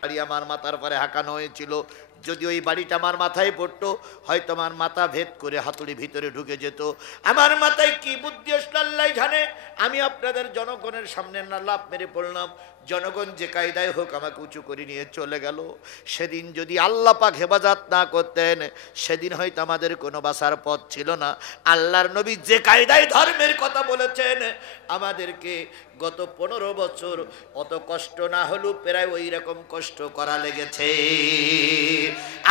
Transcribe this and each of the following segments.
বাড়ি আমার মাথার পরে হাঁকানো হয়েছিল। যদি ওই বাড়িটা আমার মাথায় পড়তো, হয়তো আমার মাথা ভেদ করে হাতুড়ি ভিতরে ঢুকে যেত। আমার মাথায় কি বুদ্ধি আসলো আল্লাহ জানে। আমি আপনাদের জনগণের সামনে না লাফ মেরে পড়লাম। জনগণ যে কায়দায় হোক আমাকে উঁচু করে নিয়ে চলে গেল। সেদিন যদি আল্লাহ পাক হেফাজত না করতেন, সেদিন হয়তো আমাদের কোনো বাঁচার পথ ছিল না। আল্লাহর নবী যে কায়দায় ধর্মের কথা বলেছেন, আমাদেরকে গত 15 বছর অত কষ্ট না হলেও প্রায় ওই রকম কষ্ট করা লেগেছে।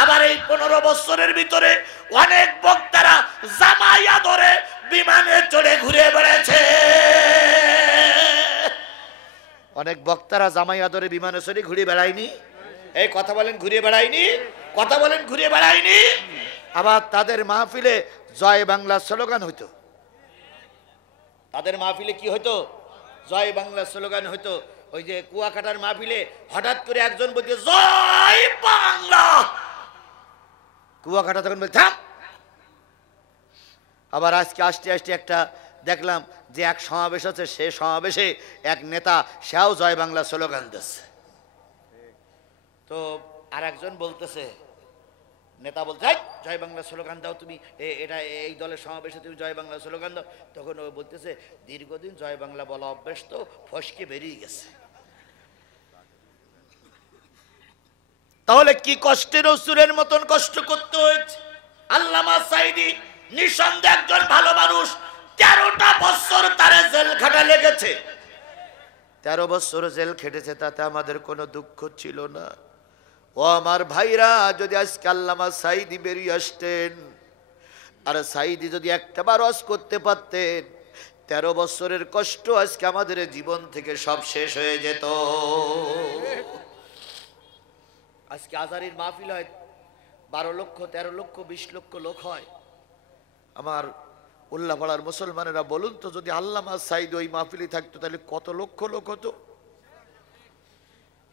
আবার এই 15 বছরের ভিতরে অনেক বক্তারা জামাইয়া ধরে বিমানে চড়ে ঘুরে বেড়াচ্ছে। অনেক বক্তারা জামাইয়া ধরে বিমানে চড়ে ঘুরে বেড়ায়নি? এই কথা বলেন, ঘুরে বেড়ায়নি? কথা বলেন, ঘুরে বেড়ায়নি? আবার তাদের মাহফিলে জয় বাংলা স্লোগান হইতো। তাদের মাহফিলে কি হইতো? জয় বাংলা স্লোগান হইতো। ওই যে কুয়াকাটার মাহফিলে হঠাৎ করে একজন বলছে জয় বাংলা, কুয়াকাটা তখন বলছে থাম। আবার আজকে আসতে আসতে একটা দেখলাম যে এক সমাবেশ আছে, সে সমাবেশে এক নেতা সেও জয় বাংলা স্লোগান দিচ্ছে। তো আর একজন বলতেছে, নেতা বলছে জয় বাংলা স্লোগান দাও তুমি, এটা এই দলের সমাবেশে তুমি জয় বাংলা স্লোগান দাও। তখন ও বলতেছে দীর্ঘদিন জয় বাংলা বলা অভ্যেস তো ফসকে বেরিয়ে গেছে। তাহলে কি কষ্টের অসুরের মতন কষ্ট করতে হয়েছে। আল্লামা সাঈদী নিঃসন্দেহে একজন ভালো মানুষ। 13টা বছর তার জেল খাটা লেগেছে। 13 বছর জেল খেটেছে, তাতে আমাদের কোনো দুঃখ ছিল না। ও আমার ভাইরা, যদি আজকে আল্লামা সাঈদী বেরিয়ে আসতেন, আর সাঈদী যদি একটা বার ওয়াজ করতে পারতেন, 13 বছরের কষ্ট আজকে আমাদের জীবন থেকে সব শেষ হয়ে যেত। আজকে আজারির মাহফিল হয় 12 লক্ষ 13 লক্ষ 20 লক্ষ লোক হয়। আমার উল্লাপাড়ার মুসলমানেরা বলুন তো, যদি আল্লামা সাঈদী ওই মাহফিলে থাকতো তাহলে কত লক্ষ লোক হতো?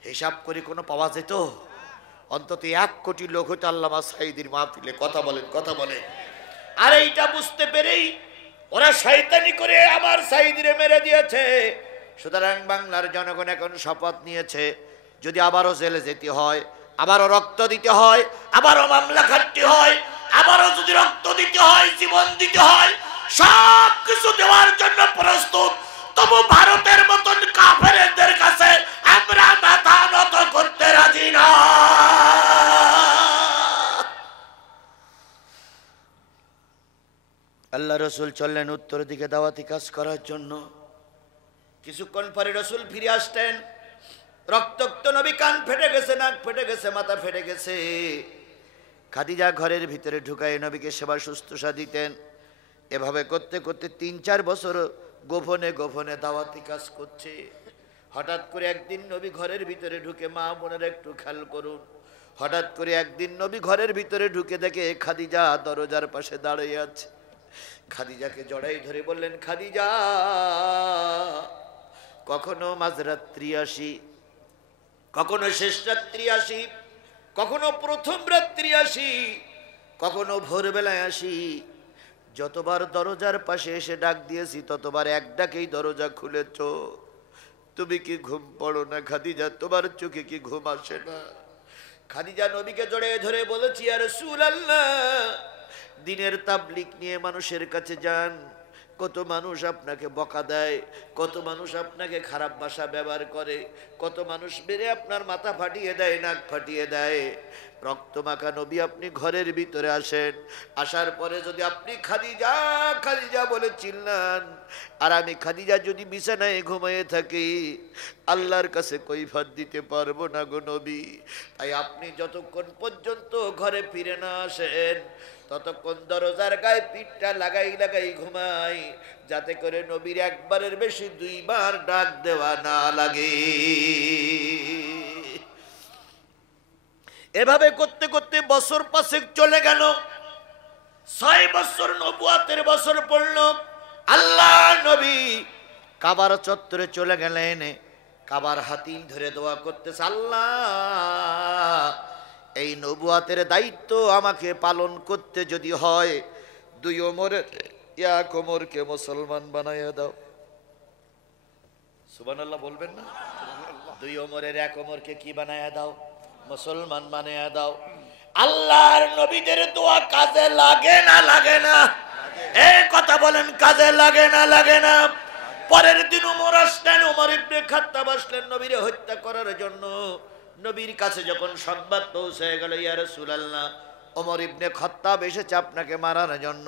হিসাব করে কোনো পাওয়া যেত? অন্তত 1 কোটি লোক হতো আল্লামা সাঈদীর মাহফিলে। কথা বলেন, কথা বলেন। আর এইটা বুঝতে পেরেই ওরা শয়তানি করে আমার সাঈদীরে মেরে দিয়েছে। সুতরাং বাংলার জনগণ এখন শপথ নিয়েছে, যদি আবারও জেলে যেতে হয়, আবারও রক্ত দিতে হয়, আবারও মামলা খাটতে হয়, আবারও যদি রক্ত দিতে হয়, জীবন দিতে হয়, সব কিছু দেওয়ার জন্য প্রস্তুত। তবু ভারতের মতন কাফেরদের কাছে আমরা মাথা নত করতে রাজি না। আল্লাহ রসুল চললেন উত্তর দিকে দাওয়াতি কাজ করার জন্য। কিছুক্ষণ পরে রসুল ফিরে আসতেন। রক্তাক্ত নবী, কান ফেটে গেছে, নাক ফেটে গেছে, মাথা ফেটে গেছে। খাদিজা ঘরের ভিতরে ঢুকায় নবীকে সেবা শুশ্রূষা দিতেন। এভাবে করতে করতে 3-4 বছর গোপনে গোপনে দাওয়াতি কাজ করছে। হঠাৎ করে একদিন নবী ঘরের ভিতরে ঢুকে, মা বোনের একটু খেয়াল করুন, হঠাৎ করে একদিন নবী ঘরের ভিতরে ঢুকে দেখে খাদিজা দরজার পাশে দাঁড়িয়ে আছে। খাদিজাকে জড়াই ধরে বললেন, খাদিজা, কখনো মাঝরাত্রি আসি, কখনো শেষ রাত্রি আসি, কখনো প্রথম রাত্রি আসি, কখনো ভোরবেলায় আসি। যতবার দরজার পাশে এসে ডাক দিয়েছি, ততবার এক ডাকেই দরজা খুলেছ। তুমি কি ঘুম পড়ো না খাদিজা? তোমার চোখে কি ঘুম আসে না? খাদিজা নবীকে জড়িয়ে ধরে বলেছি, ইয়া রাসূলুল্লাহ, দিনের তাবলীগ নিয়ে মানুষের কাছে যান, কত মানুষ আপনাকে বকা দেয়, কত মানুষ আপনাকে খারাপ ভাষা ব্যবহার করে, কত মানুষ মেরে আপনার মাথা ফাটিয়ে দেয়, নাক ফাটিয়ে দেয়। রক্তমাখা নবী, আপনি ঘরের ভিতরে আসেন। আসার পরে যদি আপনি খাদিজা খাদিজা বলে চিল্লান, আর আমি খাদিজা যদি বিছানায় ঘুমিয়ে থাকি, আল্লাহর কাছে কৈফিয়ত দিতে পারবো না গো নবী। তাই আপনি যতক্ষণ পর্যন্ত ঘরে ফিরে না আসেন, ততক্ষণ দরজার গায়ে পিঠটা লাগাই লাগাই ঘুমাই, যাতে করে নবীর একবারের বেশি 2 বার ডাক দেওয়া না লাগে। এভাবে করতে করতে বছর 5 চলে গেল। 6 বছর নবুয়তের বছর পড়ল। আল্লাহ নবী কাবার চত্বরে চলে গেলেন। কাবার হাতিম ধরে দোয়া করতেছে, আল্লাহ, এই নবুয়তের দায়িত্ব আমাকে পালন করতে যদি হয়, 2 ওমরের 1 ওমরকে মুসলমান বানাইয়া দাও। সুবহানাল্লাহ বলবেন না? দুই ওমরের এক ওমরকে কি বানায়া দাও? মুসলমান বানায়া দাও। আল্লাহর নবীদের দোয়া কাজে লাগে না লাগে না? এই কথা বলেন, কাজে লাগে না লাগে না? পরের দিন ওমর আসলেন, ওমর ইবনে খাত্তাব আসলেন নবীরে হত্যা করার জন্য। নবীর কাছে যখন সংবাদ পৌঁছে গেল, ইয়া রাসূলুল্লাহ, ওমর ইবনে খাত্তাব এসেছে আপনাকে মারার জন্য।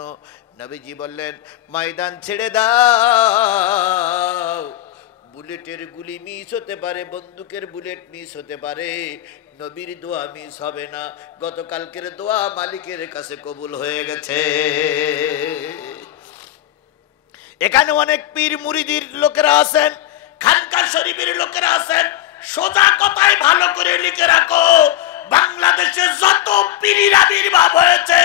নবীজি বললেন, ময়দান ছেড়ে দাও। বুলেটের গুলি মিস হতে পারে, বন্দুকের বুলেট মিস হতে পারে, নবীর দোয়া মিস হবে না। গতকালকের দোয়া মালিকের কাছে কবুল হয়ে গেছে। এখানে অনেক পীর মুরিদির লোকেরা আছেন, খানকা শরীফের লোকেরা আছেন। সোজা কথায় ভালো করে লিখে রাখো, বাংলাদেশে যত পীরের আবির্ভাব হয়েছে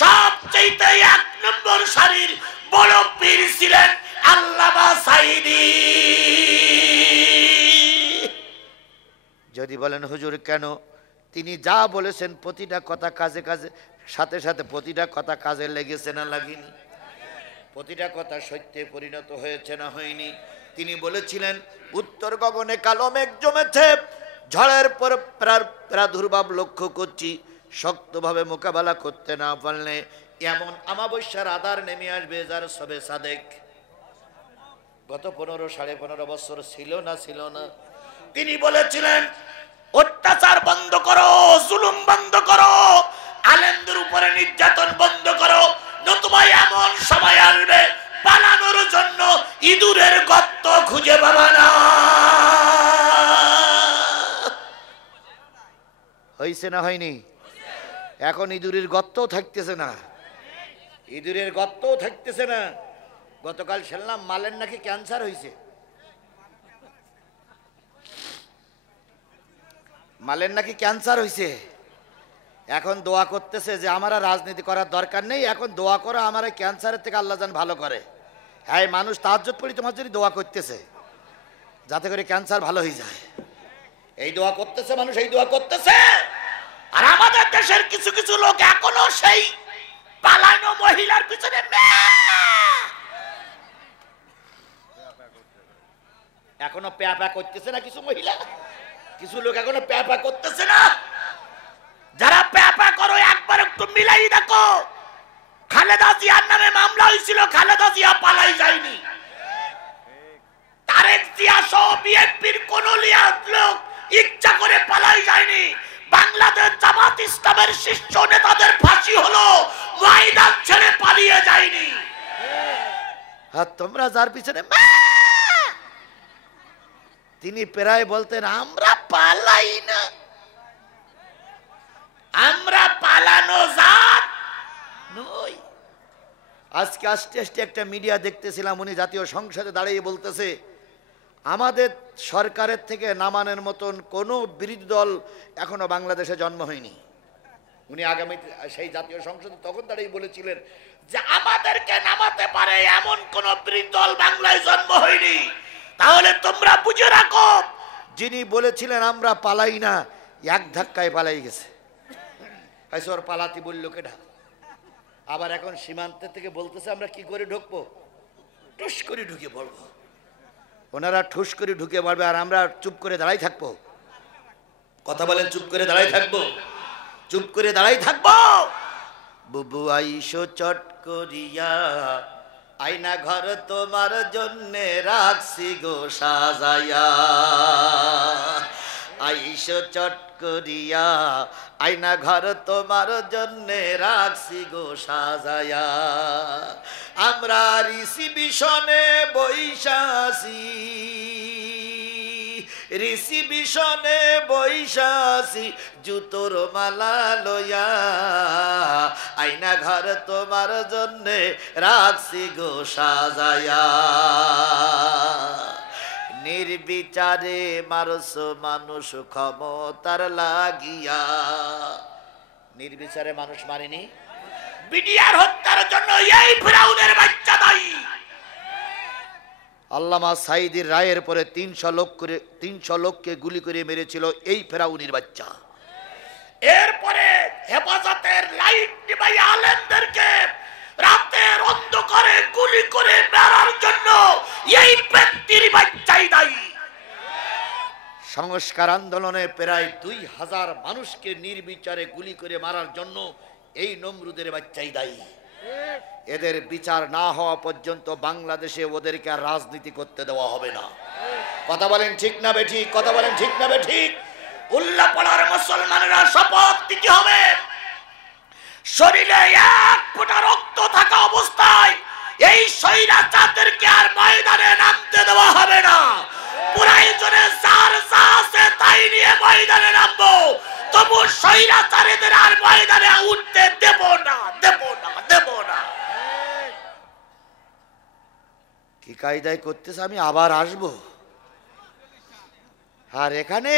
সবচেয়ে এক নম্বর সারির বড় পীর ছিলেন আল্লামা সাঈদী। যদি বলেন হুজুর কেন? তিনি যা বলেছেন প্রতিটা কথা কাজে কাজে সাথে সাথে প্রতিটা কথা কাজে লেগেছে না লাগেনি? প্রতিটা কথা সত্যে পরিণত হয়েছে না হয়নি? তিনি বলেছিলেন, উত্তর গগনে কালো মেঘ জমেছে, ঝড়ের পর প্রাদুর্ভাব লক্ষ্য করছি, শক্তভাবে মোকাবেলা করতে না পারলে এমন আমাবস্যার আধার নেমে আসবে যার সবে সাদেক। গত 15-15.5 বছর ছিল না ছিল না? তিনি বলেছিলেন, অত্যাচার বন্ধ করো, জুলুম বন্ধ করো, আলেমদের উপরে নির্যাতন বন্ধ করো, নতুবা এমন সময় আসবে পালানোর জন্য ইঁদুরের গর্ত খুঁজে পাবে না। হয়েছে না হয়নি? এখন ইঁদুরের গর্তও থাকতেছে না, ইঁদুরের গর্তও থাকতেছে না। গতকাল শুনলাম মালের নাকি ক্যান্সার হয়েছে। মালের নাকি ক্যান্সার হয়েছে। এখন দোয়া করতেছে যে আমার রাজনীতি করার দরকার নেই, এখন দোয়া করো আমার ক্যান্সারের থেকে আল্লাহ যেন ভালো করে। হ্যাঁ, মানুষ তাহাজ্জুদ পড়ি তোমার জন্য দোয়া করতেছে যাতে করে ক্যান্সার ভালো হয়ে যায়। এই দোয়া করতেছে মানুষ, এই দোয়া করতেছে। আর আমাদের দেশের কিছু কিছু লোক এখনো সেই পালানো মহিলার পিছনে এখনো প্যা প্যা করতেছে না কিছু মহিলা, কিছু লোক এখনো প্যা প্যা করতেছে না। যারা প্যা প্যা করো একবার একটু মিলাই দেখো, খালেদা জিয়ার নামে মামলা হয়েছিল, খালেদা জিয়া পালাই যায়নি। তারেক জিয়া সহ বিএনপির কোন লোক ইচ্ছা করে পালাই যায়নি। বাংলাদেশ জামাত ইসলামের শীর্ষ নেতাদের ফাঁসি হলো, ময়দান ছেড়ে পালিয়ে যায়নি। আর তোমরা যার পিছনে তিনি প্রায় বলতেন, আমরা পালাই না, আমরা পালানো জাত নই। আজকে আস্তে আস্তে একটা মিডিয়া দেখতেছিলাম, উনি জাতীয় সংসদে দাঁড়িয়ে বলতেছে, আমাদের সরকারের থেকে নামানোর মতন কোনো বিরোধী দল এখনো বাংলাদেশে জন্ম হয়নি। উনি আগামী সেই জাতীয় সংসদে তখন দাঁড়িয়ে বলেছিলেন যে আমাদেরকে নামাতে পারে এমন কোন বিরোধী দল বাংলায় জন্ম হয়নি। তাহলে তোমরা বুঝে রাখো, যিনি বলেছিলেন আমরা পালাই না, এক ধাক্কায় পালাই গেছে। ওর পালাতি বললো কেডা? আবার এখন সীমান্তের থেকে বলতেছে আমরা কি করে ঢুকবো? টুস করে ঢুকে পড়বো। ওনারা ঠুস করে ঢুকে পড়বে আর আমরা চুপ করে দাঁড়াই থাকবো। কথা বলেন, চুপ করে দাঁড়াই থাকবো? চুপ করে দাঁড়াই থাকবো? বুবু আইসো চট করিয়া, আয়না ঘর তোমার জন্যে রাখছি গো সাজাইয়া। আইসো চট করিয়া, আয়না ঘর তোমার জন্যে রাখছি গো সাজাইয়া। আমরা রিসিবিশনে বৈশাসি, রিসিবিশনে বৈশাসি, জুতোর মালা লইয়া, আয়না ঘর তোমার জন্যে রাখছি গো সাজাইয়া। নির্বিচারে মারস মানুষ ক্ষমতার লাগিয়া। নির্বিচারে মানুষ মারেনি, বিডিআর হত্যার জন্য এই ফিরাউনের বাচ্চা দায়ী। আল্লামা সাঈদীর রায়ের পরে 300 লোককে গুলি করে মেরেছিল এই ফিরাউনের বাচ্চা। এরপরে হেফাজতের লাইট নিভাই আলেমদেরকে রাতের অন্ধকারে গুলি করে মারার জন্য এই ব্যক্তির বাচ্চাই দায়ী। সংস্কার আন্দোলনে প্রায় 2000 মানুষকে নির্বিচারে গুলি করে মারার জন্য এই নমরুদের বাচ্চাই দায়ী। এদের বিচার না হওয়া পর্যন্ত বাংলাদেশে ওদেরকে আর রাজনীতি করতে দেওয়া হবে না। কথা বলেন ঠিক না বেঠিক? কথা বলেন ঠিক না বেঠিক? উল্লাপাড়ার মুসলমানেরা শপথ নিতে হবে, শরীরে 1 ফোঁটা রক্ত থাকা অবস্থায় এই স্বৈরাচারদেরকে আর ময়দানে নামতে দেওয়া হবে না। প্রয়োজনে যার যা আছে তাই নিয়ে ময়দানে নামবো, তবু স্বৈরাচারীদের আর ময়দানে উঠতে দেব না, দেব না, দেব না। কি কায়দায় করতেছে? আমি আবার আসব। আর এখানে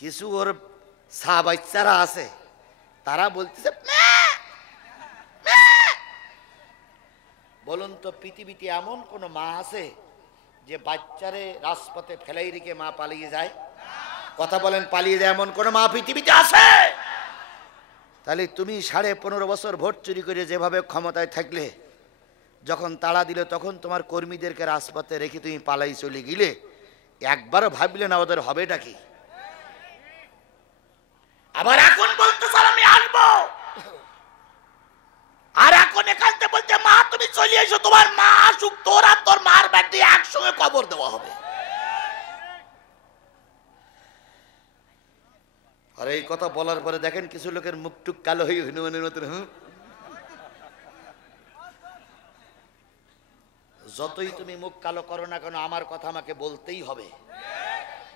কিছু ওর সা বাচ্চারা আছে, তারা বলতেছে বলুন তো পৃথিবীতে এমন কোন মা আছে যে বাচ্চারে রাজপথে ফেলাই রেখে মা পালিয়ে যায়? কথা বলেন, পালিয়ে যায় এমন কোন মা পৃথিবীতে আছে? তাহলে তুমি 15.5 বছর ভোট চুরি করে যেভাবে ক্ষমতায় থাকলে, যখন তাড়া দিলে তখন তোমার কর্মীদেরকে রাজপথে রেখে তুমি পালাই চলে গেলে, একবারও ভাবলে না ওদের হবেটা কি? আবার এখন বলতে স্যার আমি আসবো, আর এখন এখানতে বলতে মা তুমি চলে এসো, তোমার মা আসুক, তোর আর তোর মার ব্যাটি একসঙ্গে কবর দেওয়া হবে। আর এই কথা বলার পরে দেখেন কিছু লোকের মুখ টুক কালো হয়ে হনুমানের মতন। যতই তুমি মুখ কালো করো না কেন, আমার কথা আমাকে বলতেই হবে।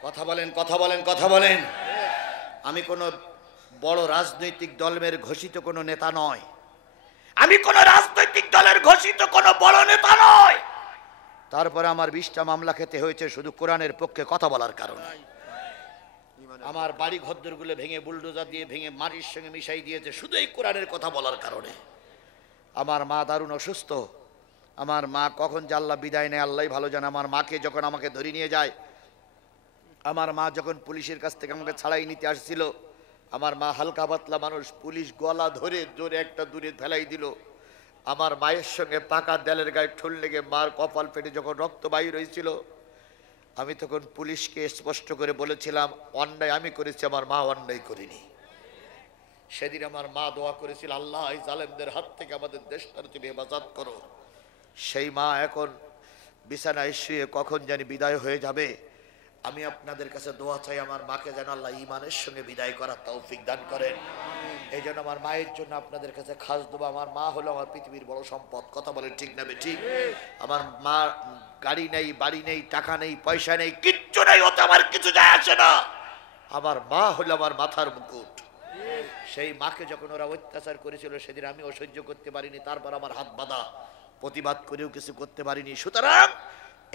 কথা বলেন, কথা বলেন, কথা বলেন। আমি কোনো বড় রাজনৈতিক দলের ঘোষিত কোনো নেতা নয়, আমি কোন রাজনৈতিক দলের ঘোষিত কোন বড় নেতা নয়। তারপরে আমার 20টা মামলা খেতে হয়েছে শুধু কোরআনের পক্ষে কথা বলার কারণে। আমার বাড়ি ঘরদোরগুলো ভেঙে বুলডোজার দিয়ে ভেঙে মাটির সঙ্গে মিশাই দিয়েছে শুধু এই কোরআনের কথা বলার কারণে। আমার মা দারুণ অসুস্থ, আমার মা কখন যে আল্লাহ বিদায় নেয় আল্লাহ ভালো জানে। আমার মাকে যখন আমাকে ধরে নিয়ে যায়, আমার মা যখন পুলিশের কাছ থেকে আমাকে ছাড়াই নিতে আসছিল, আমার মা হালকা পাতলা মানুষ, পুলিশ গলা ধরে জোরে একটা দূরে ফেলাই দিল। আমার মায়ের সঙ্গে পাকা দেলের গায়ে ঠুল লেগে মার কপাল ফেটে যখন রক্ত বাইর হয়েছিল, আমি তখন পুলিশকে স্পষ্ট করে বলেছিলাম অন্যায় আমি করেছি, আমার মা অন্যায় করিনি। সেদিন আমার মা দোয়া করেছিল, আল্লাহ এই জালেমদের হাত থেকে আমাদের দেশটার তুমি হেফাজত করো। সেই মা এখন বিছানায় শুয়ে কখন জানি বিদায় হয়ে যাবে। আমি আপনাদের কাছে দোয়া চাই আমার মাকে যেন আল্লাহ ঈমানের সঙ্গে বিদায় করার তৌফিক দান করেন। এই জন্য আমার মায়ের জন্য আপনাদের কাছে খাস দোয়া। আমার মা হলো আমার পৃথিবীর বড় সম্পদ। কথা বলেন ঠিক না ঠিক? আমার মা গাড়ি নেই, বাড়ি নেই, টাকা নেই, পয়সা নেই, কিচ্ছু নেই, ওতে আমার কিছু যায় আসে না। আমার মা হলো আমার মাথার মুকুট। সেই মাকে যখন ওরা অত্যাচার করেছিল সেদিন আমি অসহ্য করতে পারিনি, তারপর আমার হাত বাঁধা, প্রতিবাদ করেও কিছু করতে পারিনি। সুতরাং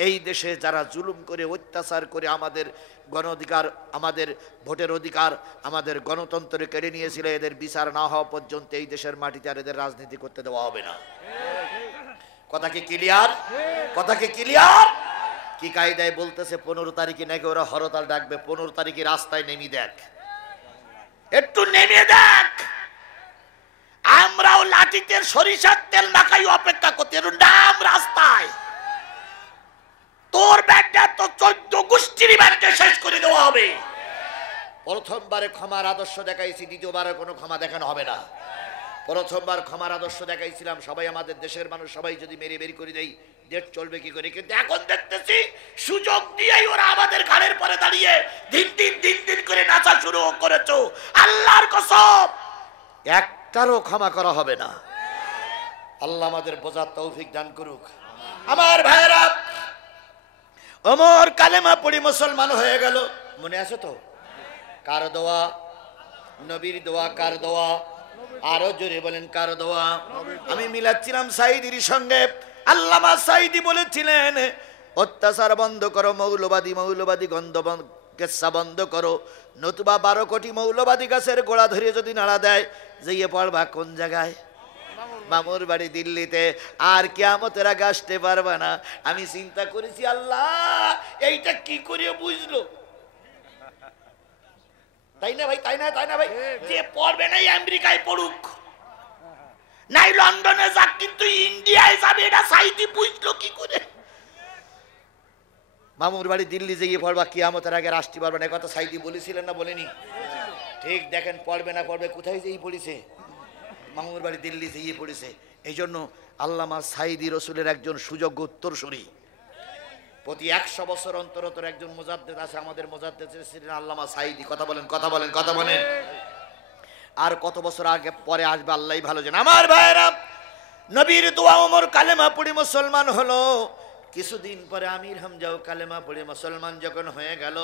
এই দেশে যারা জুলুম করে অত্যাচার করে আমাদের গণ অধিকার, আমাদের ভোটের অধিকার, আমাদের গণতন্ত্র কেড়ে নিয়েছিল, এদের বিচার না হওয়া পর্যন্ত এই দেশের মাটিতে আর এদের রাজনীতি করতে দেওয়া হবে না। কথা কি ক্লিয়ার? কথা কি ক্লিয়ার? কি কায়দায় বলতেছে 15 তারিখে নাকি ওরা হরতাল ডাকবে। 15 তারিখে রাস্তায় নেমে দেখ, একটু নেমে দেখ। আমরাও লাঠিতে সরিষার তেল মাখাই অপেক্ষা করতে, নাম রাস্তায়। তোর ব্যাগটা তো 14 গোষ্ঠীর ব্যাগটা শেষ করে দেওয়া হবে। প্রথমবারে ক্ষমার আদর্শ দেখাইছি, দ্বিতীয়বারে কোনো ক্ষমা দেখানো হবে না। প্রথমবার ক্ষমার আদর্শ দেখাইছিলাম, সবাই আমাদের দেশের মানুষ সবাই যদি মেরে বের করে দেয় দেশ চলবে কি করে। কিন্তু এখন দেখতেছি সুযোগ দিয়েই ওরা আমাদের ঘাড়ের পরে দাঁড়িয়ে দিন দিন করে নাচা শুরু করেছো। আল্লাহর কসম একটারও ক্ষমা করা হবে না। আল্লাহ আমাদের বোঝার তৌফিক দান করুক। আমার ভাইয়েরা, ওমর কালেমা পড়ি মুসলমান হয়ে গেল, মনে আছে তো? কার দোয়া? নবীর দোয়া। কার দোয়া? আরো জোরে বলেন কার দোয়া? আমি মিলাচ্ছিলাম সাইদির সঙ্গে। আল্লামা সাইদি বলেছিলেন অত্যাচার বন্ধ করো, মৌলবাদী গন্ধ কেসা বন্ধ করো, নতুবা 12 কোটি মৌলবাদী গাছের গোড়া ধরে যদি নাড়া দেয়, যেয়ে পড়বা কোন জায়গায়? মামুর বাড়ি দিল্লিতে। আর কিয়ামতের আগে আসতে পারবে না। আমি চিন্তা করেছি আল্লাহ এইটা কি করে বুঝলো? তাই না ভাই? তাই না? তাই না ভাই? যে পড়বে না আমেরিকায় পড়ুক, নাই লন্ডনে যাক, কিন্তু ইন্ডিয়ায় যাবে, এটা সাইদি বুঝলো কি করে? মামুর বাড়ি দিল্লি যেয়ে পড়বা, কিয়ামতের আগে আসতে পারবে না, কথা সাইদি বলেছিলেন না বলেনি? ঠিক দেখেন, পড়বে না পড়বে, কোথায় যেই পড়েছে, মামুর বাড়ি দিল্লি যেয়ে পড়েছে। এই জন্য আল্লামা সাইদি রসুলের একজন সুযোগ্য উত্তরসূরি। প্রতি 100 বছর অন্তর অন্তর একজন মুজাদ্দেদ আছে, আমাদের মুজাদ্দেদ ছিলেন আল্লামা সাইদি। কথা বলেন, কথা বলেন, কথা বলেন। আর কত বছর আগে পরে আসবে আল্লাহই ভালো জানে। আমার ভাইরা, নবীর দোয়া ওমর কালেমা পড়ে মুসলমান হলো। কিছুদিন পরে আমির হামজাও কালেমা পড়ে মুসলমান যখন হয়ে গেল,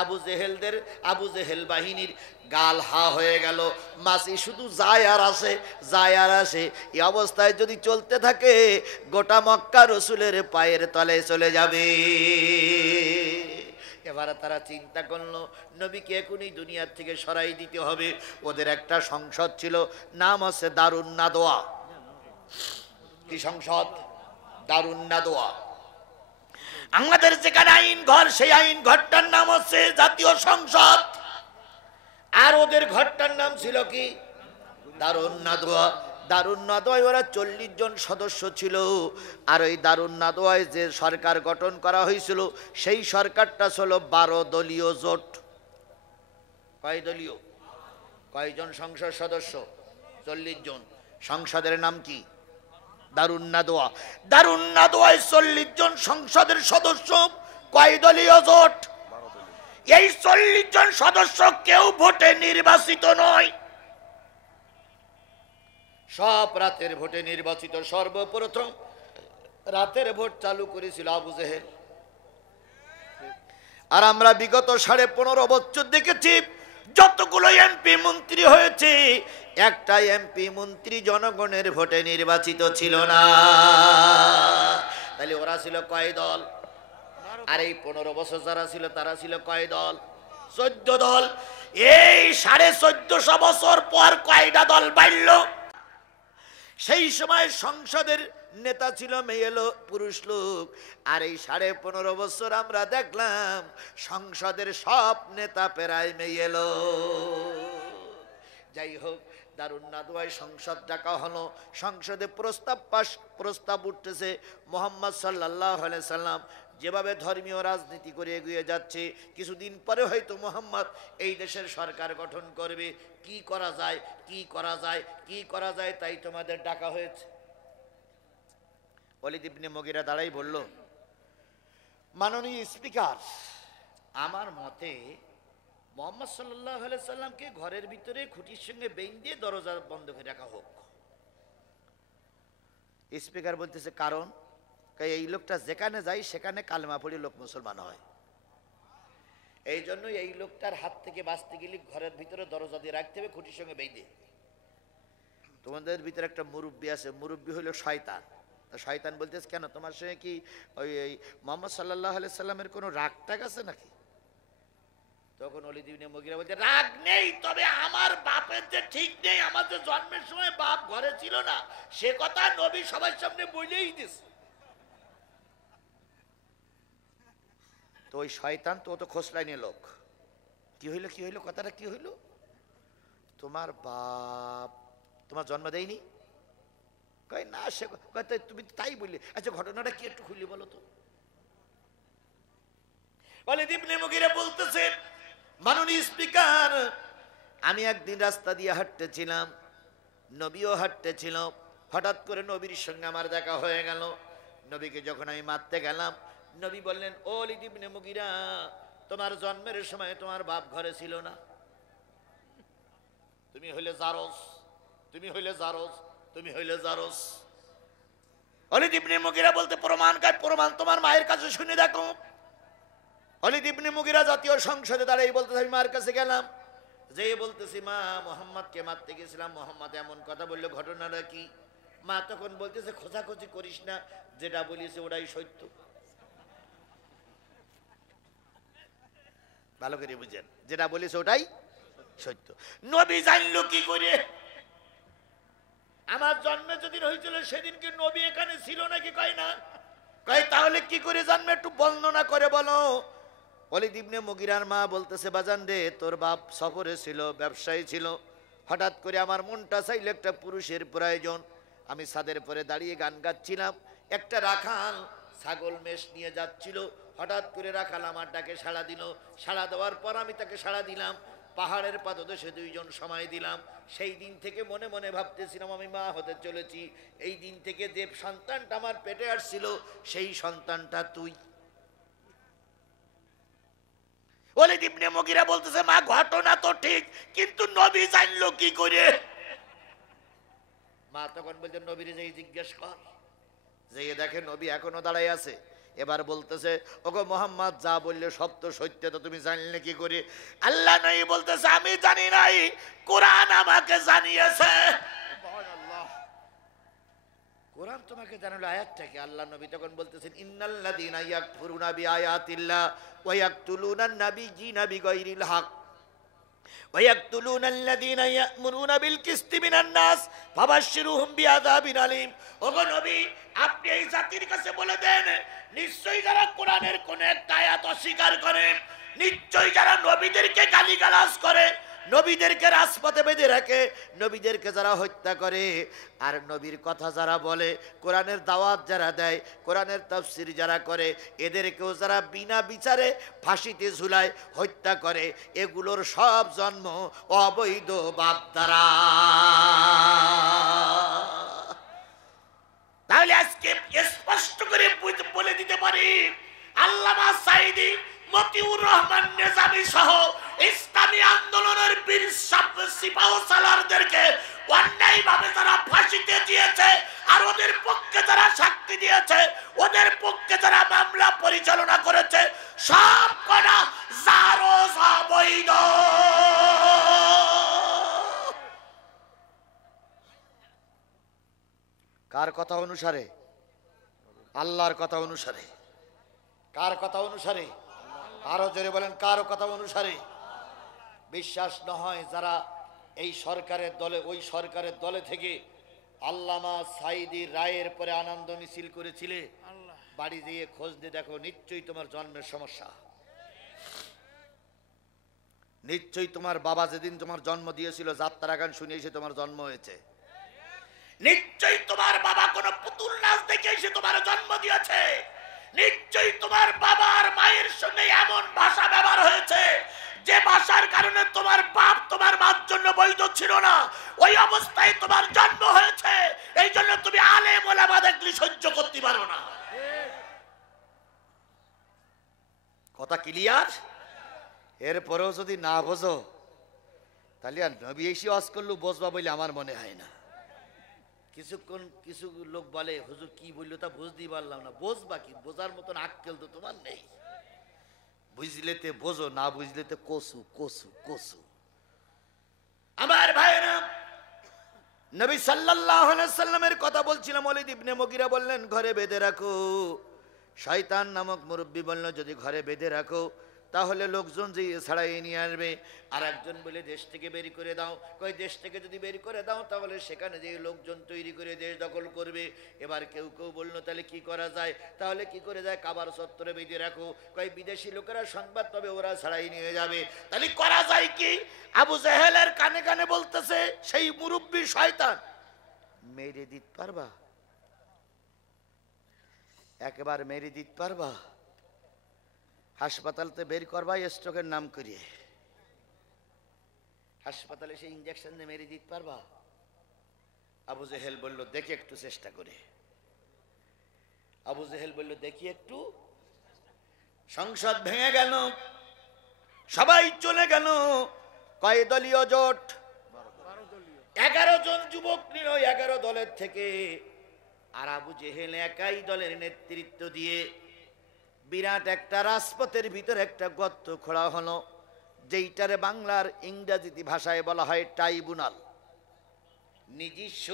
আবু জেহেল বাহিনীর গাল হা হয়ে গেল। মাসি শুধু যায় আর আসে, যায় আর আসে। এই অবস্থায় যদি চলতে থাকে, গোটা মক্কা রসুলের পায়ের তলে চলে যাবে। এবারে তারা চিন্তা করলো, নবীকে এখনই দুনিয়ার থেকে সরাই দিতে হবে। ওদের একটা সংসদ ছিল, নাম হচ্ছে দারুন নাদোয়া। কি সংসদ? দারুন নাদোয়া। আমাদের যেখানে আইন ঘর, সেই আইন ঘরটার নাম হচ্ছে জাতীয় সংসদ। আর ওদের ঘরটার নাম ছিল কি? দারুন নাদোয়া। দারুন নাদোয়ায় ওরা 40 জন সদস্য ছিল। আর ওই দারুন নাদোয়ায় যে সরকার গঠন করা হয়েছিল, সেই সরকারটা ছিল 12 দলীয় জোট। কয় দলীয়? কয়জন সংসদ সদস্য? 40 জন। সংসদের নাম কি? দারুন নাদোয়া। দারুন নাদোয়ায় 40 জন সংসদের সদস্য। কয় দলীয় জোট? এই 40 জন সদস্য কেউ ভোটে নির্বাচিত নয়, সব রাতের ভোটে নির্বাচিত। সর্বপ্রথম রাতের ভোট চালু করেছিল আবু জেহেল। আর আমরা বিগত 15.5 বছর দেখেছি, যতগুলো এমপি মন্ত্রী হয়েছে, একটা এমপি মন্ত্রী জনগণের ভোটে নির্বাচিত ছিল না। তাহলে ওরা ছিল কয় দল? আর এই 15 বছর যারা ছিল, তারা ছিল কয় দল? 14 দল। এই 1450 বছর পর কয়টা দল বাড়ল? সেই সময় সংসদের নেতা ছিল মেয়ে লোক, পুরুষ লোক। আর এই 15.5 বছর আমরা দেখলাম সংসদের সব নেতা প্রায় মেয়ে লোক। যাই হোক, দারুন নাদোয়ায় সংসদ ডাকা হলো। সংসদে প্রস্তাব উঠতেছে, মুহাম্মদ সাল্লাল্লাহু আলাইহি সাল্লাম যেভাবে ধর্মীয় রাজনীতি করে এগিয়ে যাচ্ছে, কিছুদিন পরে হয়তো মুহাম্মদ এই দেশের সরকার গঠন করবে। কি করা যায়, কি করা যায়, কি করা যায়, তাই তোমাদের ডাকা হয়েছে। ওয়ালিদ ইবনে মুগীরা দাঁড়াই বলল, মাননীয় স্পিকার, আমার মতে মুহাম্মদ সাল্লাল্লাহু আলাইহি সাল্লামকে ঘরের ভিতরে খুঁটির সঙ্গে বেঁধে দিয়ে দরজা বন্ধ করে রাখা হোক। স্পিকার বলতেছে, কারণ? এই লোকটা যেখানে যায় সেখানে কালেমা পড়ে লোক মুসলমান হয়। এই জন্য এই লোকটার হাত থেকে বাঁচতে গেলে ঘরের ভিতরে দরজা দিয়ে রাখতে হবে, খুঁটির সঙ্গে বেঁধে। তোমাদের ভিতরে একটা মুরব্বী আছে, মুরব্বী হলো শয়তান। শয়তান বলতেছে, কেন তোমার সঙ্গে কি ওই মুহাম্মদ সাল্লাল্লাহু আলাইহি সাল্লামের কোনো রাগ টাগ আছে নাকি? তখন ওয়ালিদ ইবনে মুগীরা বলতে, রাগ নেই, তবে আমার বাপের যে ঠিক নেই, আমার যে জন্মের সময় বাপ ঘরে ছিল না, সে কথা নবী সবার সামনে বলেই দিছে। তো ওই শয়তান তো খোসলাইনি লোক। কি হইলো, কি হইলো, কথাটা কি হইলো? তোমার বাপ তোমার জন্ম দেয়নি? কয় না, সে তুমি তাই বললে। আচ্ছা, ঘটনাটা কি একটু খুলে বলো তো। ওয়ালিদ ইবনে মুগীরা বলতেছে, মাননীয় স্পিকার, আমি একদিন রাস্তা দিয়ে হাঁটতেছিলাম, নবীও হাঁটতেছিল। হঠাৎ করে নবীর সঙ্গে আমার দেখা হয়ে গেল। নবীকে যখন আমি মারতে গেলাম, নবী বললেন, ও ওয়ালিদ ইবনে মুগীরা, তোমার জন্মের সময় তোমার বাপ ঘরে ছিল না, তুমি হইলে জারজ, তুমি হইলে জারজ, তুমি হইলে জারজ। ওয়ালিদ ইবনে মুগীরা বলতে, প্রমাণ কার? প্রমাণ তোমার মায়ের কাছে শুনে দেখো। ওয়ালিদ ইবনে মুগীরা জাতীয় সংসদে দাঁড়িয়ে বলতে, আমি মার কাছে গেলাম, যে বলতেছি, মা, মুহাম্মদকে মারতে গেছিলাম, মুহাম্মদ এমন কথা বললো, ঘটনাটা কি? মা তখন বলতেছে, খোঁজাখুঁজি করিস না, যেটা বলিয়েছে ওটাই সত্য। ভালো করে বুঝেন, যেটা বলিস ওটাই সত্য। নবী জানলো কি করে? আমার জন্মে যেদিন হয়েছিল সেদিন কি নবী এখানে ছিল নাকি? কয় না। কয় তাহলে কি করে জানবে, একটু বর্ণনা করে বলো। ওয়ালিদ ইবনে মুগীরার মা বলতেছে, বাজান রে, তোর বাপ সফরে ছিল, ব্যবসায়ী ছিল। হঠাৎ করে আমার মনটা চাইলে একটা পুরুষের প্রয়োজন। আমি ছাদের পরে দাঁড়িয়ে গান গাচ্ছিলাম, একটা রাখাল ছাগল মেষ নিয়ে যাচ্ছিল, হঠাৎ করে রাখাল আমার ডাকে সাড়া দিল। সাড়া দেওয়ার পর আমি তাকে সাড়া দিলাম। পাহাড়ের পাদদেশে দুইজন সময় দিলাম। সেই দিন থেকে মনে মনে ভাবতেছিলাম আমি মা হতে চলেছি। এই দিন থেকে যে সন্তানটা আমার পেটে আসছিল সেই সন্তানটা তুই। ওয়ালিদ ইবনে মুগীরা বলতেছে, মা ঘটনা তো ঠিক, কিন্তু নবী জানলো কি করে? মা তখন বলছে, নবীরে যেই জিজ্ঞেস কর। যে দেখে নবী এখনো দাঁড়াই আছে। এবার বলতেছে, ওগো মোহাম্মদ, যা বললে সত্য সত্য, তো তুমি জানলে কি করে? আল্লাহ নবী বলতেছে, আমি জানি নাই, কোরআন আমাকে জানিয়েছে। কোরআন তোমাকে জানালো। আয়াতটা কি? আল্লাহ নবী তখন বলতেছেন, ইন্নাল্লাযীনা ইয়াকফুরুনা বিআয়াতিল্লাহ ওয়া ইয়াকতুলুনান নাবিয়্যিনা বিগাইরিল হক ওয়া ইয়াকতুলুনাল্লাযীনা ইয়া'মুরুনা বিল কিসতি মিনান নাস ফাবাশশিরহুম বিআযাবিন আলীম। ওগো নবী, আপনি এই জাতির কাছে বলে দেন, নিশ্চয়ই যারা কোরআনের কোন একটা আয়াত অস্বীকার করে, নিশ্চয়ই যারা নবীদেরকে গালিগালাজ করে, নবীদেরকে রাজপথে বেঁধে রাখে, নবীদেরকে যারা হত্যা করে, আর নবীর কথা যারা বলে, কোরআনের দাওয়াত যারা দেয়, কোরআনের তাফসীর যারা করে, এদেরকেও যারা বিনা বিচারে ফাঁসিতে ঝুলায়, হত্যা করে, এগুলোর সব জন্ম অবৈধ বাপ দ্বারা। তাহলে আজকে স্পষ্ট করে বলে দিতে পারি, আল্লামা সাঈদী, মতিউর রহমান নিজামী সহ ইসলামী আন্দোলনের বীর সিপাহ সালারদেরকে অন্যায়ভাবে যারা ফাঁসিতে দিয়েছে, আর ওদের পক্ষে যারা সাক্ষী দিয়েছে, ওদের পক্ষে যারা মামলা পরিচালনা করেছে, সব কটা জারজ অবৈধ। কার কথা অনুসারে? আল্লাহর কথা অনুসারে। কার কথা অনুসারে? আরো জোরে বলেন, কার কথা অনুসারে? বিশ্বাস না হয় যারা এই সরকারের দলে, ওই সরকারের দলে থেকে আল্লামা সাঈদীর রায়ের পরে আনন্দ মিছিল করেছিলে, বাড়ি দিয়ে খোঁজ দিয়ে দেখো, নিশ্চয়ই তোমার জন্মের সমস্যা। নিশ্চয়ই তোমার বাবা যেদিন তোমার জন্ম দিয়েছিল যাত্রা গান শুনে এসে তোমার জন্ম হয়েছে। নিশ্চয়ই তোমার বাবা কোন পুতুল নাচ দেখে এসে তোমার জন্ম দিয়েছে। নিশ্চয়ই তোমার বাবার মায়ের সঙ্গে এমন ভাষা ব্যবহার হয়েছে যে ভাষার কারণে তোমার বাপ তোমার মার জন্য বৈধ ছিল না, ওই অবস্থায় তোমার জন্ম হয়েছে। এই জন্য তুমি আলেম ওলামা দেখলে সহ্য করতে পারো না। কথা ক্লিয়ার? এরপরেও যদি না বোঝো, তাহলে আর নবী এসে ওয়াজ করলেও বুঝবা বলে আমার মনে হয় না। কিছুক্ষণ কিছু লোক বলে, হুজুর কি বললো তা বুঝতেই পারলাম না। বুঝবা কি? বোঝার মতন আক্কেল তো তোমার নেই। বুঝলেতে বোঝো, না বুঝলেতে কসু কসু কসু। আমার ভাইরা, নবী সাল্লাল্লাহু আলাইহি সাল্লামের কথা বলছিলাম। ওয়ালিদ ইবনে মুগীরা বললেন, ঘরে বেঁধে রাখো। শয়তান নামক মুরব্বী বলল, যদি ঘরে বেঁধে রাখো তাহলে লোকজন যে ছাড়াই নিয়ে আসবে। আর একজন বলে, দেশ থেকে বের করে দাও। কই, দেশ থেকে যদি বের করে দাও তাহলে সেখানে যে লোকজন তৈরি করে দেশ দখল করবে। এবার কেউ কেউ বললো, তাহলে কি করা যায়? তাহলে কি করে যায়? কাবার চত্বরে বেঁধে রাখো। কই, বিদেশি লোকেরা সংবাদ পাবে, ওরা ছাড়াই নিয়ে যাবে। তাহলে করা যায় কি? আবু জেহেলের কানে কানে বলতেছে সেই মুরব্বী শয়তান, মেরে দিতে পারবা? একবার মেরে দিতে পারবা? হাসপাতালতে বের করবা স্ট্রোকের নাম করিয়ে, হাসপাতালে সেই ইঞ্জেকশন দিয়ে মেরে দিতে পারবা? আবু জেহেল বলল, দেখি একটু চেষ্টা করে। আবু জেহেল বলল, দেখি একটু। সংসদ ভেঙে গেল, সবাই চলে গেল। কয় দলীয় জোট? 11 জন যুবক নিল 11 দলের থেকে। আর আবু জেহেল একাই দলের নেতৃত্ব দিয়ে বিরাট একটা রাজপথের ভিতরে একটা গর্ত খোঁড়া হলো, যেইটারে বাংলার ইংরেজি ভাষায় বলা হয় ট্রাইব্যুনাল। নিজস্ব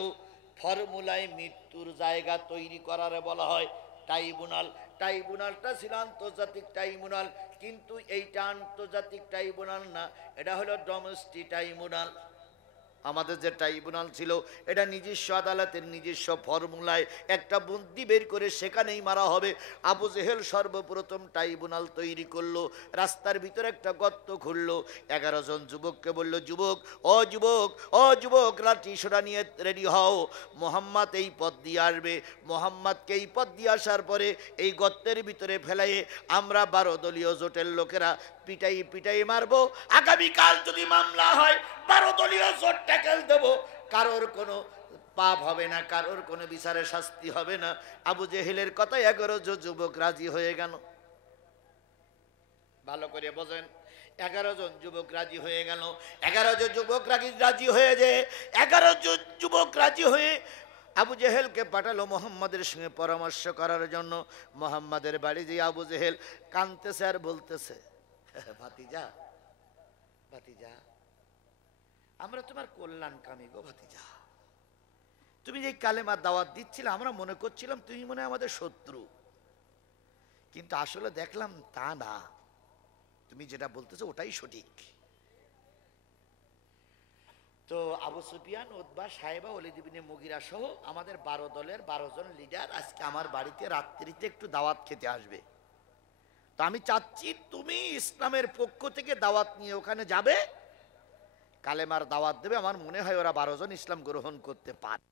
ফর্মুলায় মৃত্যুর জায়গা তৈরি করার বলা হয় ট্রাইব্যুনাল। ট্রাইব্যুনালটা ছিল আন্তর্জাতিক ট্রাইব্যুনাল, কিন্তু এইটা আন্তর্জাতিক ট্রাইব্যুনাল না, এটা হলো ডোমেস্টিক ট্রাইব্যুনাল। আমাদের যে ট্রাইব্যুনাল ছিল এটা নিজস্ব আদালতের নিজস্ব ফর্মুলায় একটা বন্দি বের করে সেখানেই মারা হবে। আবু জেহেল সর্বপ্রথম ট্রাইব্যুনাল তৈরি করলো, রাস্তার ভিতরে একটা গর্ত খুললো, 11 জন যুবককে বলল, যুবক ও যুবক লাঠি সোটা নিয়ে রেডি হও, মোহাম্মদ এই পথ দিয়ে আসবে। মোহাম্মদকে এই পথ দিয়ে আসার পরে এই গর্তের ভিতরে ফেলাই আমরা 12 দলীয় জোটের লোকেরা পিটাই মারবো। আগামীকাল যদি মামলা হয় 12 দলীয় জোট ট্যাকেল দেবো, কারোর কোনো পাপ হবে না, কারোর কোনো বিচারে শাস্তি হবে না। আবু জেহেলের কথায় 11 জন যুবক রাজি হয়ে গেল। ভালো করে বোঝেন, 11 জন যুবক রাজি হয়ে গেল। 11 জন যুবক রাজি হয়ে যে 11 জন যুবক রাজি হয়ে আবু জেহেলকে পাঠালো মোহাম্মদের সঙ্গে পরামর্শ করার জন্য। মোহাম্মদের বাড়ি যে আবু জেহেল কাঁদতেছে আর বলতেছে, ভাতিজা আমরা তোমার কল্যাণকামী গো ভাতিজা, তুমি যে কালেমার দাওয়াত দিচ্ছিলে আমরা মনে করছিলাম তুমি মনে হয় আমাদের শত্রু, কিন্তু আসলে দেখলাম তা না, তুমি যেটা বলতেছো ওটাই সঠিক। তো আবু সুফিয়ান, উতবা, সাহেবা, ওলীদ ইবনে মুগীরা সহ আমাদের 12 দলের 12 জন লিডার আজকে আমার বাড়িতে রাত্রিতে একটু দাওয়াত খেতে আসবে। তো আমি চাচ্ছি তুমি ইসলামের পক্ষ থেকে দাওয়াত নিয়ে ওখানে যাবে, কালেমার দাওয়াত দেবে। আমার মনে হয় ওরা 12 জন ইসলাম গ্রহণ করতে পারে।